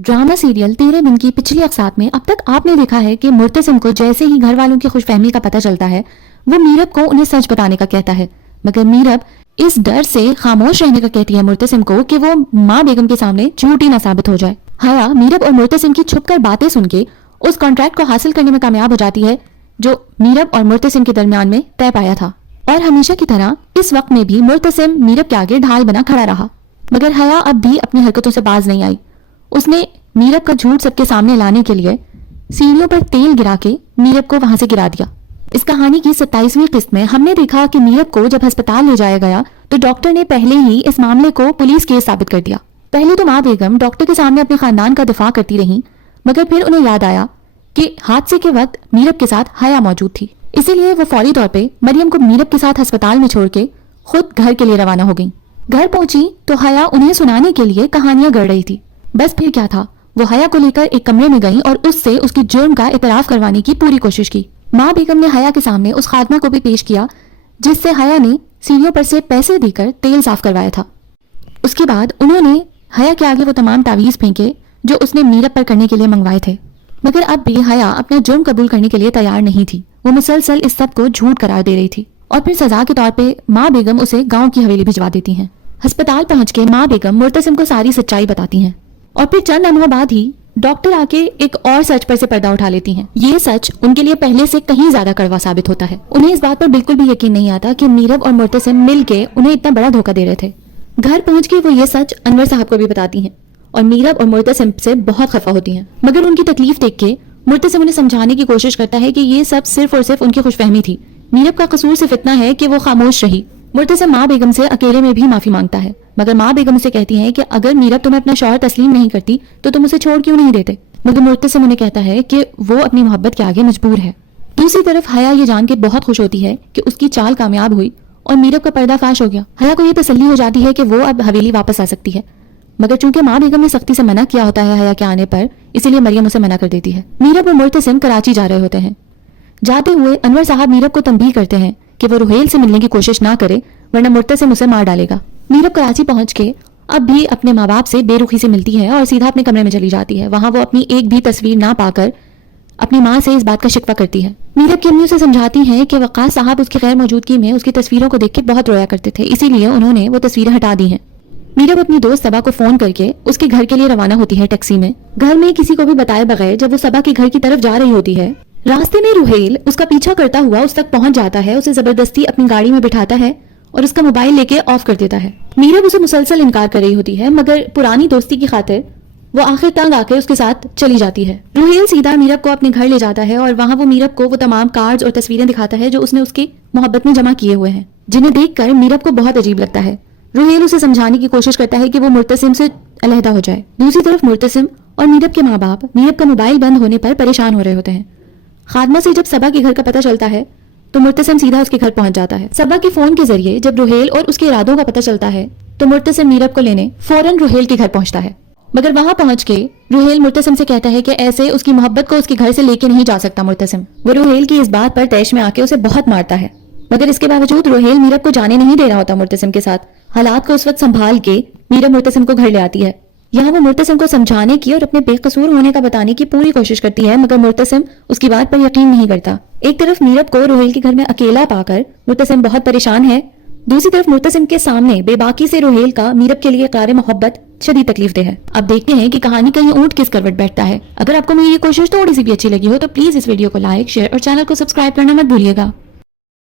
Drama serial तेरे बिन की पिछली अक़सात में अब तक आपने देखा है कि मुर्तसिम को जैसे ही घर वालों की खुशफहमी का पता चलता है वो मीरब को उन्हें सच बताने का कहता है, मगर मीरब इस डर से खामोश रहने का कहती है मुर्तसिम को कि वो माँ बेगम के सामने झूठी ना साबित हो जाए। हया मीरब और मुर्तसिम की छुपकर बातें सुन के उस कॉन्ट्रैक्ट को हासिल करने में कामयाब हो जाती है जो मीरब और मुर्तसिम के दरमियान में तय पाया था। और हमेशा की तरह इस वक्त में भी मुर्तसिम मीरब के आगे ढाल बना खड़ा रहा, मगर हया अब भी अपनी हरकतों से बाज नहीं आई। उसने मीरब का झूठ सबके सामने लाने के लिए सीढ़ियों पर तेल गिरा के मीरब को वहां से गिरा दिया। इस कहानी की 27वीं किस्त में हमने देखा कि मीरब को जब अस्पताल ले जाया गया तो डॉक्टर ने पहले ही इस मामले को पुलिस केस साबित कर दिया। पहले तो माँ बेगम डॉक्टर के सामने अपने खानदान का दिफा करती रही, मगर फिर उन्हें याद आया कि हादसे के वक्त मीरब के साथ हया मौजूद थी, इसीलिए वो फौरी तौर पे मरियम को मीरब के साथ अस्पताल में छोड़ के खुद घर के लिए रवाना हो गई। घर पहुंची तो हया उन्हें सुनाने के लिए कहानियां गढ़ रही थी। बस फिर क्या था, वो हया को लेकर एक कमरे में गई और उससे उसकी जुर्म का इतराफ करवाने की पूरी कोशिश की। माँ बेगम ने हया के सामने उस खात्मा को भी पेश किया जिससे हया ने सीढ़ियों पर से पैसे देकर तेल साफ करवाया था। उसके बाद उन्होंने हया के आगे वो तमाम तावीज़ फेंके जो उसने मीरब पर करने के लिए मंगवाए थे, मगर अब भी हया अपना जुर्म कबूल करने के लिए तैयार नहीं थी। वो मुसलसल इस सब को झूठ करार दे रही थी और फिर सजा के तौर पे माँ बेगम उसे गाँव की हवेली भिजवा देती हैं। अस्पताल पहुंच के माँ बेगम मुर्तसिम को सारी सच्चाई बताती हैं और फिर चंद लम्हों बाद ही डॉक्टर आके एक और सच पर से पर्दा उठा लेती हैं। ये सच उनके लिए पहले से कहीं ज्यादा कड़वा साबित होता है। उन्हें इस बात पर बिल्कुल भी यकीन नहीं आता कि मीरब और मुर्तसिम मिल के उन्हें इतना बड़ा धोखा दे रहे थे। घर पहुंच के वो ये सच अनवर साहब को भी बताती हैं और मीरब और मुर्तसिम से बहुत खफा होती हैं, मगर उनकी तकलीफ देख के मुर्तसिम उन्हें समझाने की कोशिश करता है कि ये सब सिर्फ और सिर्फ उनकी खुशफहमी थी। मीरब का कसूर सिर्फ इतना है कि वो खामोश रही। मुर्तसिम माँ बेगम से अकेले में भी माफी मांगता है, मगर माँ बेगम उसे कहती है कि अगर मीरब तुम्हें अपना शौहर तस्लीम नहीं करती तो तुम उसे छोड़ क्यों नहीं देते, मगर मुर्तसिम उन्हें कहता है कि वो अपनी मोहब्बत के आगे मजबूर है। दूसरी तरफ हया ये जान के बहुत खुश होती है कि उसकी चाल कामयाब हुई और मीरब का पर्दाफाश हो गया। हया को ये तसल्ली हो जाती है कि वो अब हवेली वापस आ सकती है, मगर चूंकि माँ बेगम ने सख्ती से मना किया होता है हया के आने पर, इसीलिए मरियम उसे मना कर देती है। मीरब और मुर्तसिम कराची जा रहे होते हैं। जाते हुए अनवर साहब मीरब को तंबीह करते हैं कि वो रुहेल से मिलने की कोशिश ना करे वरना मुर्तसिम उसे मार डालेगा। मीरब कराची पहुंच के अब भी अपने माँ बाप से बेरुखी से मिलती है और सीधा अपने कमरे में चली जाती है। वहां वो अपनी एक भी तस्वीर ना पाकर अपनी माँ से इस बात का शिकवा करती है। मीरब की अम्मी उसे समझाती हैं कि वक़ास साहब उसकी गैर मौजूदगी में उसकी तस्वीरों को देख के बहुत रोया करते थे, इसीलिए उन्होंने वो तस्वीरें हटा दी हैं। मीरब अपनी दोस्त सबा को फोन करके उसके घर के लिए रवाना होती है टैक्सी में। घर में किसी को भी बताए बगैर जब वो सबा के घर की तरफ जा रही होती है, रास्ते में रुहेल उसका पीछा करता हुआ उस तक पहुंच जाता है, उसे जबरदस्ती अपनी गाड़ी में बिठाता है और उसका मोबाइल लेके ऑफ कर देता है। मीरब उसे मुसलसल इनकार कर रही होती है, मगर पुरानी दोस्ती की खातिर वो आखिर तंग आकर उसके साथ चली जाती है। रुहेल सीधा मीरब को अपने घर ले जाता है और वहां वो मीरब को वो तमाम कार्ड्स और तस्वीरें दिखाता है जो उसने उसकी मोहब्बत में जमा किए हुए हैं, जिन्हें देखकर मीरब को बहुत अजीब लगता है। रुहेल उसे समझाने की कोशिश करता है कि वो मुर्तसिम से अलहदा हो जाए। दूसरी तरफ मुर्तसिम और मीरब के माँ बाप मीरब का मोबाइल बंद होने पर परेशान हो रहे होते हैं। खादमा से जब सबा के घर का पता चलता है तो मुर्तसिम सीधा उसके घर पहुंच जाता है। सबा के फोन के जरिए जब रुहेल और उसके इरादों का पता चलता है तो मुर्तसिम मीरब को लेने फौरन रुहेल के घर पहुंचता है, मगर वहां पहुंच के रुहेल मुर्तसिम से कहता है कि ऐसे उसकी मोहब्बत को उसके घर से लेके नहीं जा सकता मुर्तसिम। वो रुहेल की इस बात पर तैश में आके उसे बहुत मारता है, मगर इसके बावजूद रुहेल मीरब को जाने नहीं दे रहा होता मुर्तसिम के साथ। हालात को उस वक्त संभाल के मीरब मुर्तसिम को घर ले आती है। यहाँ वो मुर्तसिम को समझाने की और अपने बेकसूर होने का बताने की पूरी कोशिश करती है, मगर मुर्तसिम उसकी बात पर यकीन नहीं करता। एक तरफ मीरब को रुहेल के घर में अकेला पाकर मुर्तसिम बहुत परेशान है, दूसरी तरफ मुर्तसिम के सामने बेबाकी से रुहेल का मीरब के लिए इकरार मोहब्बत शदीद तकलीफदेह है। अब देखते हैं कि कहानी का ये ऊंट किस करवट बैठता है। अगर आपको मेरी ये कोशिश थोड़ी सी भी अच्छी लगी हो तो प्लीज इस वीडियो को लाइक, शेयर और चैनल को सब्सक्राइब करना मत भूलिएगा।